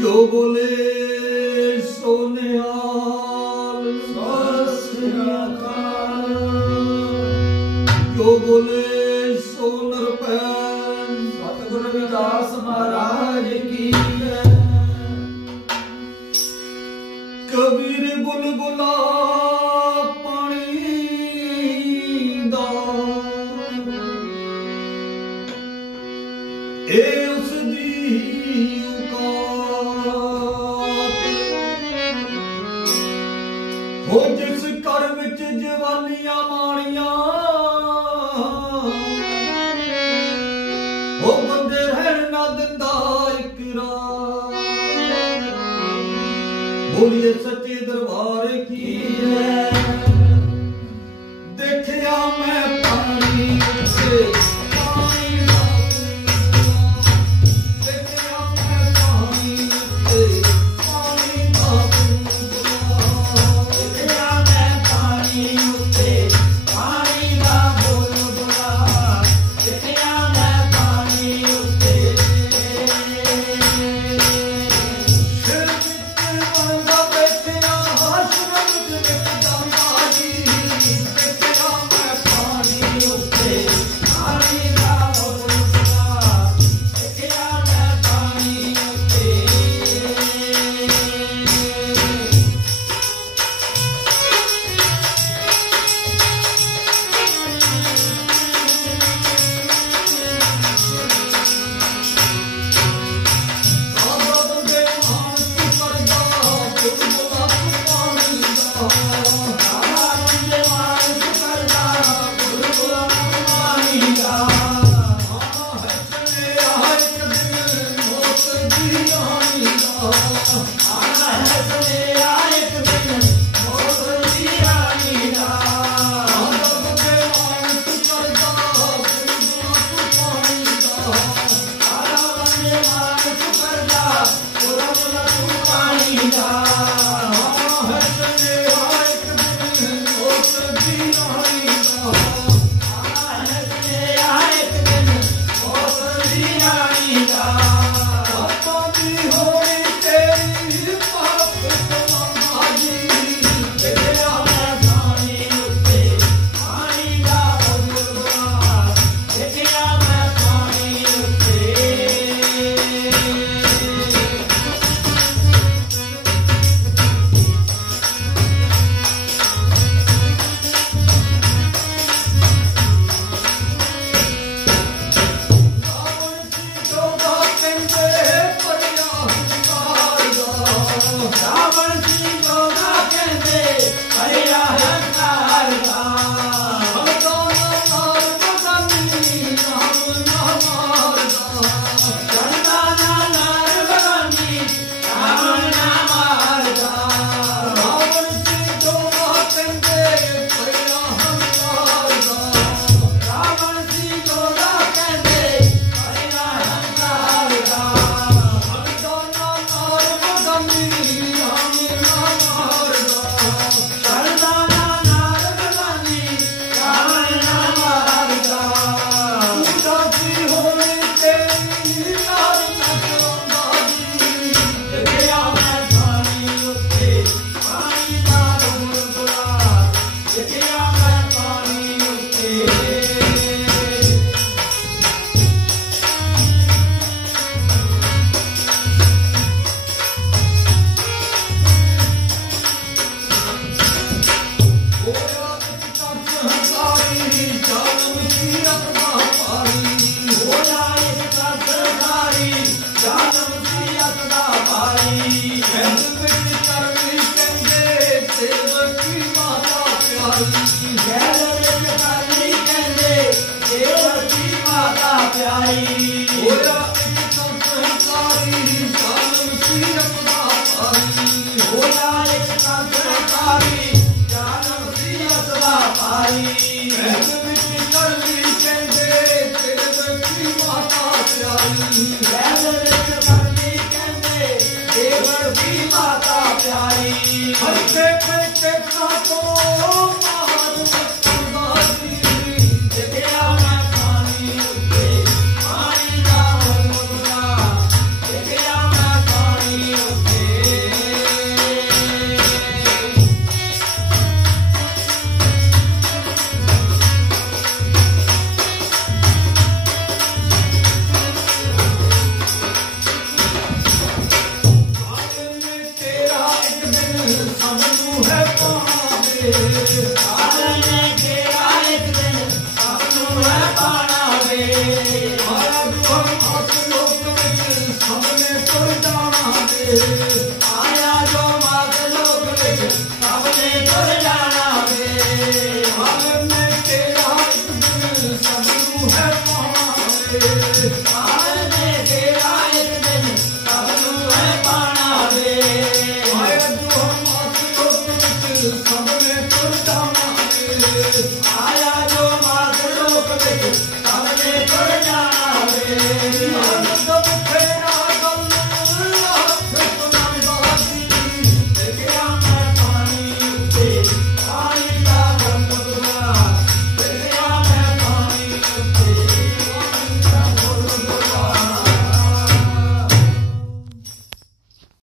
जो बोले सो निहाल सत श्री अकाल, जो बोले सो निरभै सतगुर रविदास महाराज की जय। कबीर बुलबुला पानी दा ए उस दी हो जिस घर विच जवानियां माणियां हो बंदे रहन ना दिंदा इकरार। बोलिए सच्चे दरबार की जय। देखिया मैं पानी से देखिया मैं आया जो मात लोक विच सबने तुर जाना वे हाल में तेरा एक दिन सबनू है पाना वे हाल में तेरा एक दिन सबनू है पाना वे आया जो मात लोक विच सबने तुर जाना वे आया